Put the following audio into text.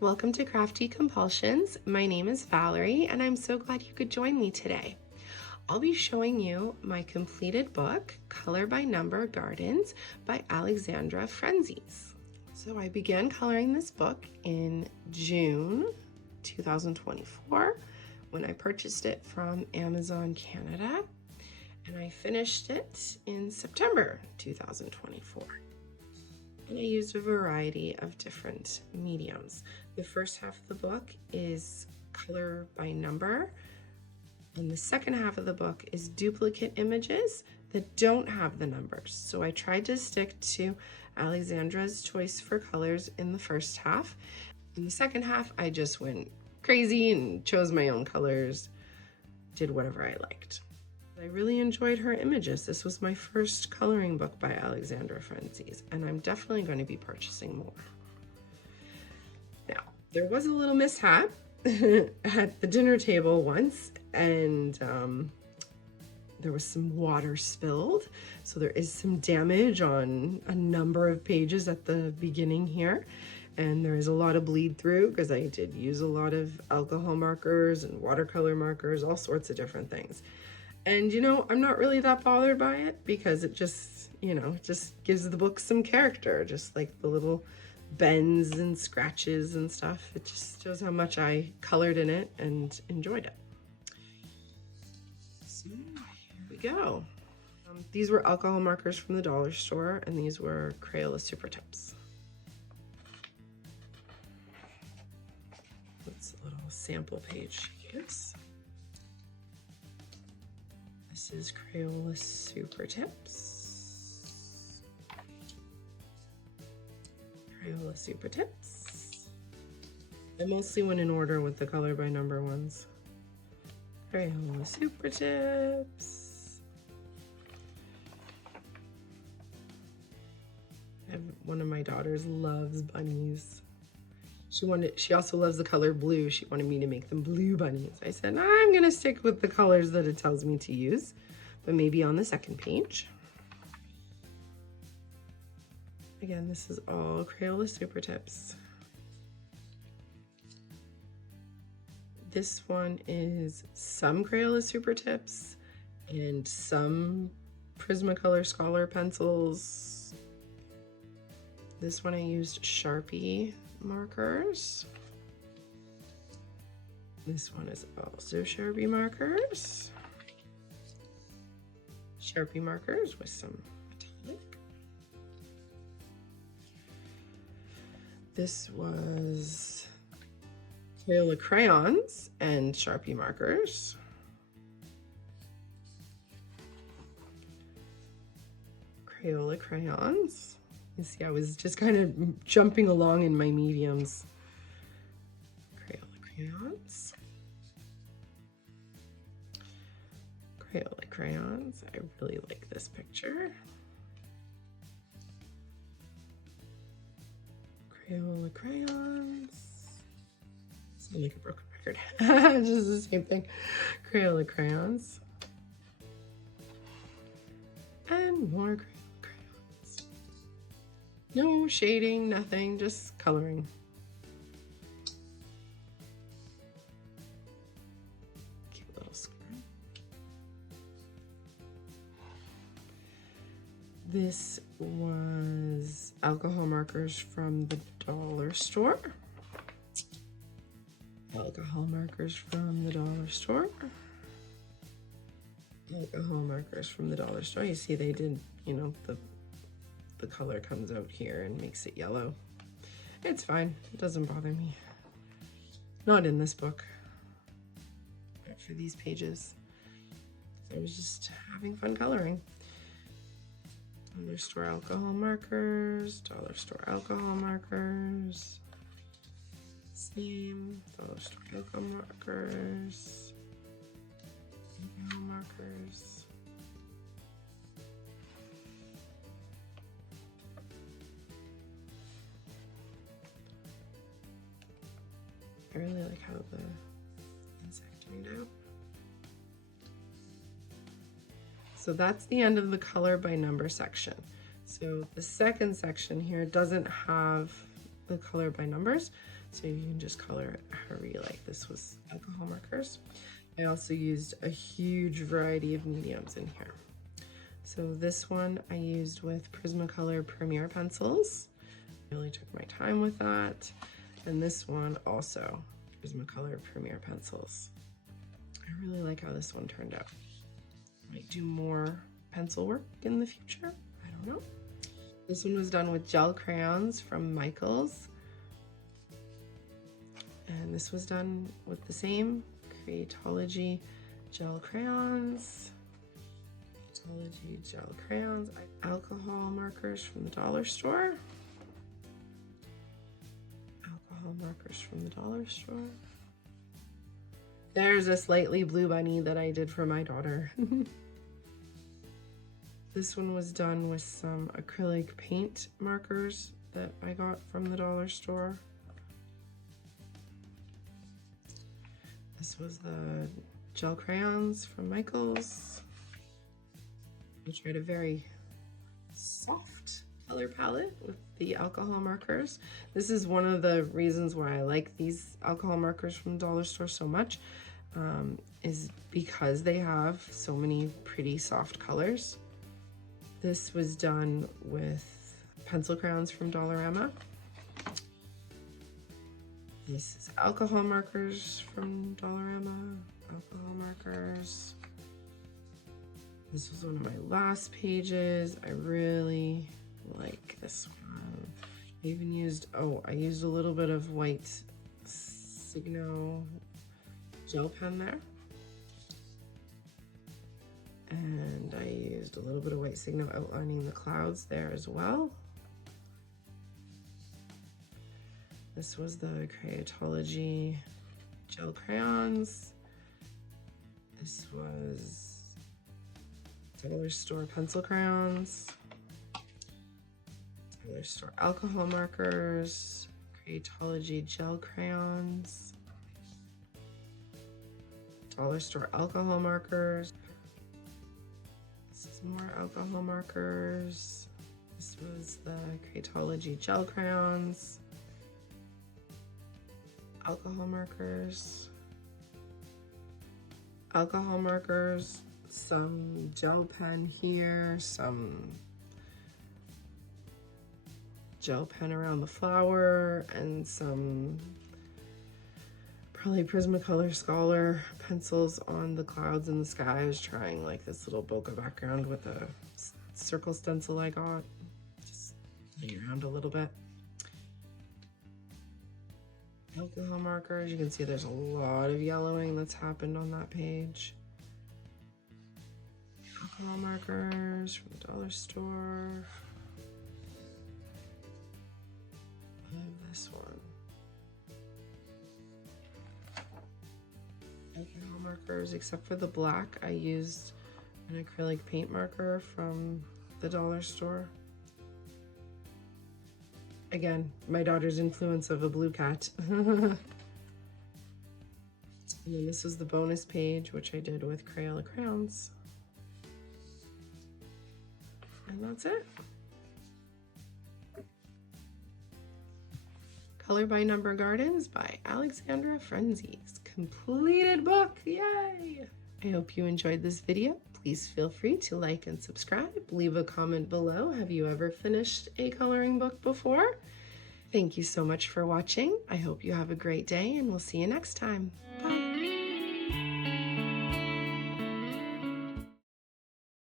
Welcome to Crafty Compulsions. My name is Valerie and I'm so glad you could join me today. I'll be showing you my completed book, Color by Number Gardens by Alexandra Franzese. So I began coloring this book in June 2024 when I purchased it from Amazon Canada, and I finished it in September 2024. And I used a variety of different mediums. The first half of the book is color by number, and the second half of the book is duplicate images that don't have the numbers. So I tried to stick to Alexandra's choice for colors in the first half. In the second half, I just went crazy and chose my own colors, did whatever I liked. I really enjoyed her images. This was my first coloring book by Alexandra Franzese, and I'm definitely going to be purchasing more. Now, there was a little mishap at the dinner table once, and there was some water spilled. So there is some damage on a number of pages at the beginning here. And there is a lot of bleed through because I did use a lot of alcohol markers and watercolor markers, all sorts of different things. And you know, I'm not really that bothered by it because it just, it just gives the book some character, just like the little bends and scratches and stuff. It just shows how much I colored in it and enjoyed it. So here we go. These were alcohol markers from the dollar store, and these were Crayola Super Tips. That's a little sample page. Yes. This is Crayola Super Tips. Crayola Super Tips. I mostly went in order with the color by number ones. Crayola Super Tips. One of my daughters loves bunnies. She also loves the color blue. She wanted me to make them blue bunnies. I said, I'm gonna stick with the colors that it tells me to use, but maybe on the second page. Again, this is all Crayola Super Tips. This one is some Crayola Super Tips and some Prismacolor Scholar pencils. This one I used Sharpie markers. This one is also Sharpie markers. Sharpie markers with some metallic. This was Crayola crayons and Sharpie markers. Crayola crayons. You see, I was just kind of jumping along in my mediums. Crayola crayons. Crayola crayons. I really like this picture. Crayola crayons. Sound like a broken record. Just the same thing. Crayola crayons. And more crayons. No shading, nothing, just coloring. Cute little square. This was alcohol markers from the dollar store. Alcohol markers from the dollar store. Alcohol markers from the dollar store. You see they did, the color comes out here and makes it yellow. It's fine, it doesn't bother me. Not in this book, but for these pages. I was just having fun coloring. Dollar store alcohol markers, dollar store alcohol markers. Same, dollar store alcohol markers. Alcohol markers. I really like how the insect turned out. So that's the end of the color by number section. So the second section here doesn't have the color by numbers. So you can just color it however you like. This was alcohol markers. I also used a huge variety of mediums in here. So this one I used with Prismacolor Premier pencils. I really took my time with that. And this one also, Prismacolor Premier pencils. I really like how this one turned out. Might do more pencil work in the future, I don't know. This one was done with gel crayons from Michaels. And this was done with the same Creatology gel crayons. Creatology gel crayons. Alcohol markers from the dollar store. Alcohol markers from the dollar store. There's a slightly blue bunny that I did for my daughter. This one was done with some acrylic paint markers that I got from the dollar store. This was the gel crayons from Michaels. I tried a very soft color palette with the alcohol markers. This is one of the reasons why I like these alcohol markers from the dollar store so much, is because they have so many pretty soft colors. This was done with pencil crayons from Dollarama. This is alcohol markers from Dollarama. Alcohol markers. This was one of my last pages. I really like this one. I even used, I used a little bit of white Signo gel pen there. And I used a little bit of white Signo outlining the clouds there as well. This was the Creatology gel crayons. This was dollar store pencil crayons. Dollar store alcohol markers. Creatology gel crayons. Dollar store alcohol markers. This is more alcohol markers. This was the Creatology gel crayons. Alcohol markers. Alcohol markers. Some gel pen here. Some gel pen around the flower. And some probably Prismacolor Scholar pencils on the clouds in the sky. I was trying like this little bokeh background with a circle stencil I got. Just playing around a little bit. Alcohol markers. You can see there's a lot of yellowing that's happened on that page. Alcohol markers from the dollar store. I have this one. Alcohol markers, except for the black, I used an acrylic paint marker from the dollar store. Again, my daughter's influence of a blue cat. And then this was the bonus page, which I did with Crayola crayons. And that's it. Color by Number Gardens by Alexandra Franzese. Completed book, yay! I hope you enjoyed this video. Please feel free to like and subscribe. Leave a comment below. Have you ever finished a coloring book before? Thank you so much for watching. I hope you have a great day and we'll see you next time.